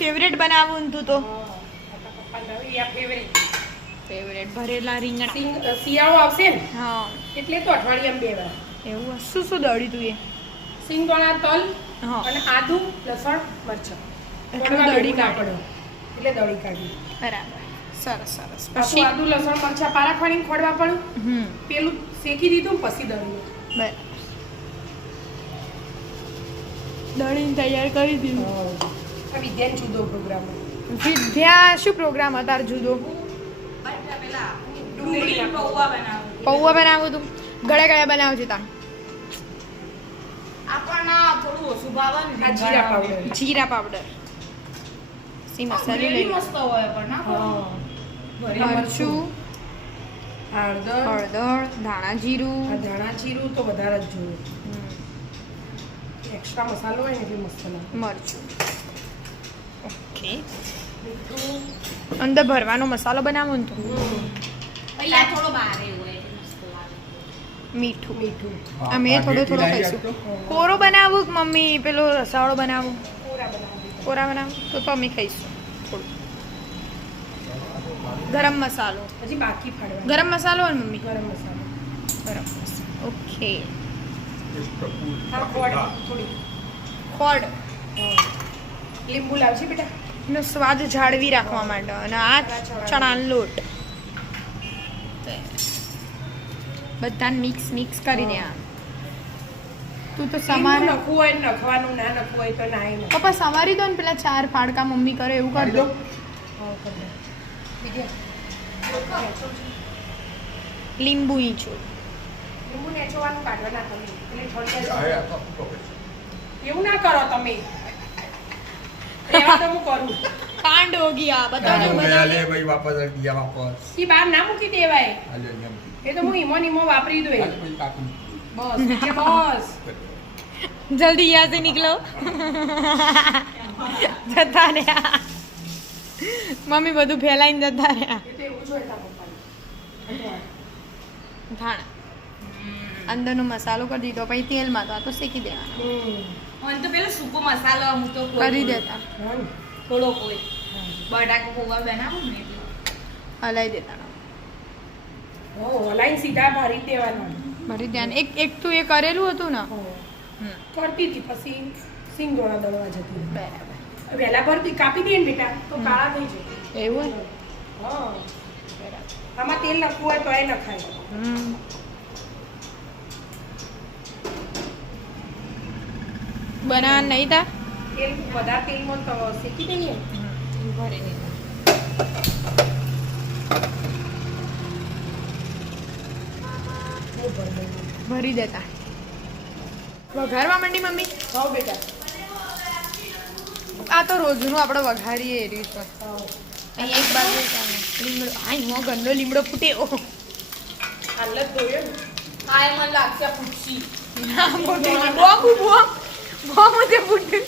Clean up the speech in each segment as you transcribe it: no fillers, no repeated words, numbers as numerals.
Favourite બનાવું ને તું તો ફેવરેટ ભરેલા રીંગણા શિયાળો આવશે ને હા એટલે તો અઠવાડિયામાં 2 વાર એવું શું શું દળી તું એ સિંગદાણા તલ હા અને આદુ લસણ મરચાં એટલું દળી કાઢો એટલે દળી કાઢી બરાબર સરસ સરસ પછી પછી આદુ લસણ મરચાં પારા ખોડીને ખોડવા પડ્યું પેલું શેકી દીધું પછી દળ્યું બરાબર દળીને તૈયાર કરી દીધું આ વિદ્યાન જુદો પ્રોગ્રામ વિદ્યા શું પ્રોગ્રામ હતા જુદો પૌવા બનાવું તું ગળે ગળે બનાવજે તા આ જીરા પાવડર જીરા પાવડર સી મસાલો લઈ મરચું હળદર હળદર ધાણા જીરું આ ધાણા જીરું તો વધારે જ જોઈએ એક્સ્ટ્રા મસાલો હોય ને એટલે મસ્ત લાગે મરચું ઓકે અંદર ભરવાનો મસાલો બનાવો ને તો મીઠું મીઠું અમે થોડો થોડો ખાઈશું કોરો બનાવું કે મમ્મી પેલો રસાવાળો બનાવું કોરા બનાવું તો અમે ખાઈશું થોડું ગરમ મસાલો હજી બાકી ફાડવા ગરમ મસાલો ને મમ્મી ગરમ મસાલો ગરમ મસાલો ઓકે હા ખોડ થોડી ખોડ લીંબુ લાવશે બેટા નો સ્વાદ જાળવી રાખવા માટે અને આ ચણાનો લોટ બધાને મિક્સ કરી દે આમ તું તો સમાર લીંબુ નખવું હોય ને નખવાનું ના નખવું હોય તો નાય ન પપ્પા સમારી દો ને પેલા 4 ફાડકા મમ્મી કરે એવું કરી દો લીંબુ ઈંચું લીંબુ નેચોવાનું કાઢવા ના તમે એટલે ઠંડી એવું ના કરો તમે રેવા તો હું કરું કાંડ હો ગયા બતાવજો બધા ભાઈ વાપસ દિયા વાપસ ઈ બહાર ના મૂકી દેવાય હાલે એમ એ તો હું ઈમો વાપરી દઉં હાલ પછી કાકુ બસ કે બસ જલ્દી યહાં સે નિકલો જતા રહ્યા મમ્મી બધું ફેલાઈને જતા રહ્યા એ તો એવું જોઈએ તારા પપ્પાને ધાણા અંદરનો મસાલો કરી દીધો પછી તેલમાં તો આ તો શેકી દેવાનો મને તો પેલો સૂકો મસાલો હું તો કરી દેતા થોડો કોઈ બટાકો પૌવા બનાવું ને એટલે હલાઈ દેતા ઓલાઈન સીધા ભરી દેવાના મારી ધ્યાન એક તું એ કરેલું હતું ને કરતી હતી પછી સિંગોડા દળવા જતી બરાબર વહેલા ભરતી કાપી દે ને બેટા તો કાળા થઈ જાય એવું હા આમાં તેલ નાખવું હોય તો એ નખાય બનાવવા નહીં તા તેલ વધારે તેલમાં તો શેકી દઈએ ભરી દીધું ભરી દેતા વઘારવા માંડી મમ્મી હા બેટા આ તો રોજનું આપણે વઘારીએ એ રીત હા અહીં એક બાજુ લીમડો આઈ હું ગંદો લીમડો ફૂટ્યો હાલ જ ધોયો ને કાય મને લાગશે પૂછી ના ફૂટી બોમ તે ફૂટ્યું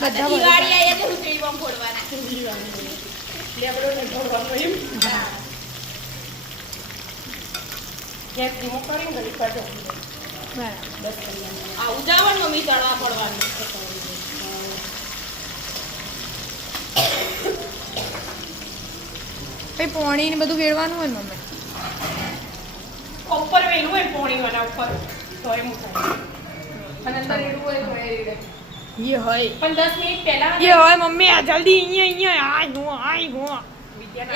બધા દિવાળી આવીએ તો રૂપેડી બોમ્બ ફોડવાના લેબડો ને ધોવાનું એમ ગેસ ધીમો કરીને ઘડી કાઢો બરાબર આવું જાવણ મમ્મી તળવા પડવાનું પછી પોણી ને બધું વેડવાનું હોય ને મમ્મી ઉપર વેલું હોય પોણી વાળા ઉપર તો એમ થાય અને અંદર રેડવું હોય તો એ રેડે ये હોય પણ 10 મિનિટ પહેલા ये હોય મમ્મી આ જલ્દી અહીંયા આઈ હું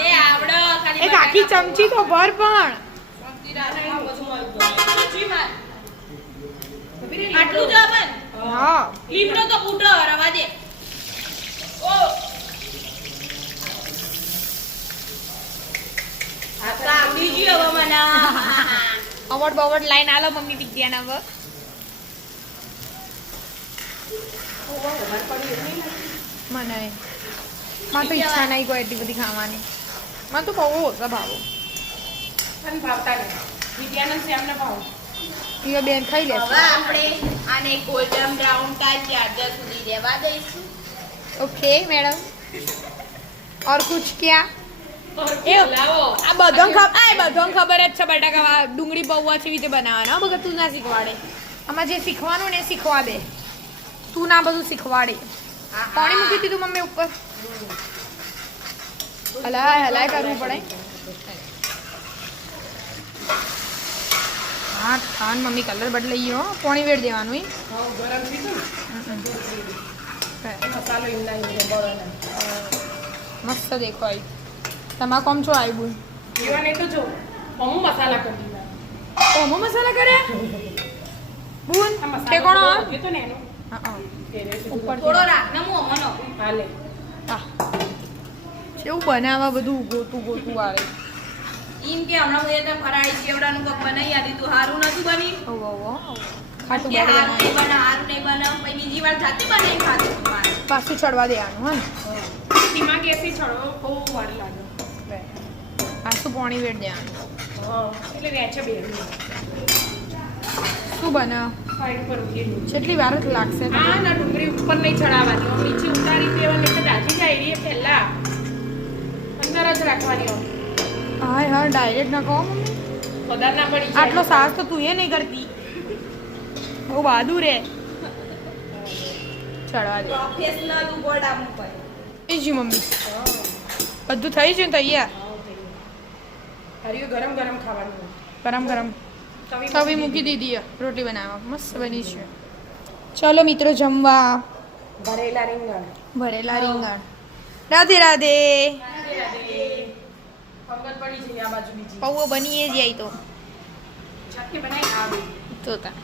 એ આવડો ખાલી એક આખી ચમચી તો ભર પણ શાંતિ રાખવા બધું મળતું જી માર આટલું જ આપન હા લીમડો તો ફૂટો રવા દે ઓ આ તો આવડી ગયો હવે મને અવોર્ડ બવોર્ડ લાઈન આલો મમ્મી વિદ્યાના હવે મને માં તો ઈચ્છા નહીં કોઈ એટલી બધી ખાવાની મને તો બહુ ઓછા ભાવો અને ભાવતા નહીં વિદ્યાનંદ શ્યામને ભાવ એ બેન ખાઈ હવે લેશે આપણે આને ગોલ્ડન બ્રાઉન થાય ત્યાર સુધી રહેવા દઈશું ओके मैडम और कुछ क्या લાવો આ બધો ખબર જ છે બટાકા ડુંગળી પૌવા છે રીતે બનાવવાના બગર તું ના શીખવાડે આમાં જે શીખવાનું ને એ શીખવા દે તું ના બધું શીખવાડે પાણી મૂકી દીધું મમ્મી ઉપર હલાય કરવું પડે હા ખાન મમ્મી કલર બદલાઈ ગયો પાણી વેડ દેવાનું ઈ. હા ગરમ થઈ ગયું મસાલો ઇંડા બળવાના મસ્ત દેખો આવી તમારે કોમ છો આવી બોલ એવા નહીં તો જો હું મસાલા કરી દીધા ઓમો મસાલા કર્યા બુન આ કે કોણ મસાલો મૂક્યો તો ને એનો ઉપર થોડો રાખ ને હું અમનો હાલે કેવું બનાવવા બધું ગોતું વાળે ઈમ કે હમણાં હું એટલે ફરાળી ચેવડાનું કપ બનાવી આલી તું હારું નતું બની ખાટું કે બાળી હારું નહીં બને હારું નહીં બને પછી બીજી વાર જાતે બનાવી ખાધું તું મારે પાછું ચડવા દેવાનું હા ને ધીમા ગેસથી છોડવો બહુ વાર લાગે પાછું પાણી વેડ દેવાનું હા એટલે વેચે બે શું બનાવ સાઈડ પર મૂકેલું કેટલી વાર જ લાગશે હા ના ડુંગળી ઉપર નહીં ચડાવવાની આમ નીચે ઉતારી દેવાની એટલે દાજી જાય રહી પહેલા અંદર જ રાખવાની આમ હા હા ડાયરેક્ટ ના કહો મમ્મી વધારે ના પડી આટલો સાસ તો તું એ નહીં કરતી બહુ બાદુ રે ચડવા દે પ્રોફેશનલ ઉગોડા મૂકે એ જી મમ્મી બધું થઈ છે ને તૈયાર હરિયો ગરમ ગરમ ખાવાનું ગરમ તવી તવી મૂકી દીધી રોટી બનાવવા મસ્ત બની છે ચાલો મિત્રો જમવા ભરેલા રીંગણ ભરેલા રીંગણ રાધે રાધે પંગત પડી છે આ બાજુ બીજી પૌવો બનીએ જાય તો ચટણી બનાવી આવી તો તા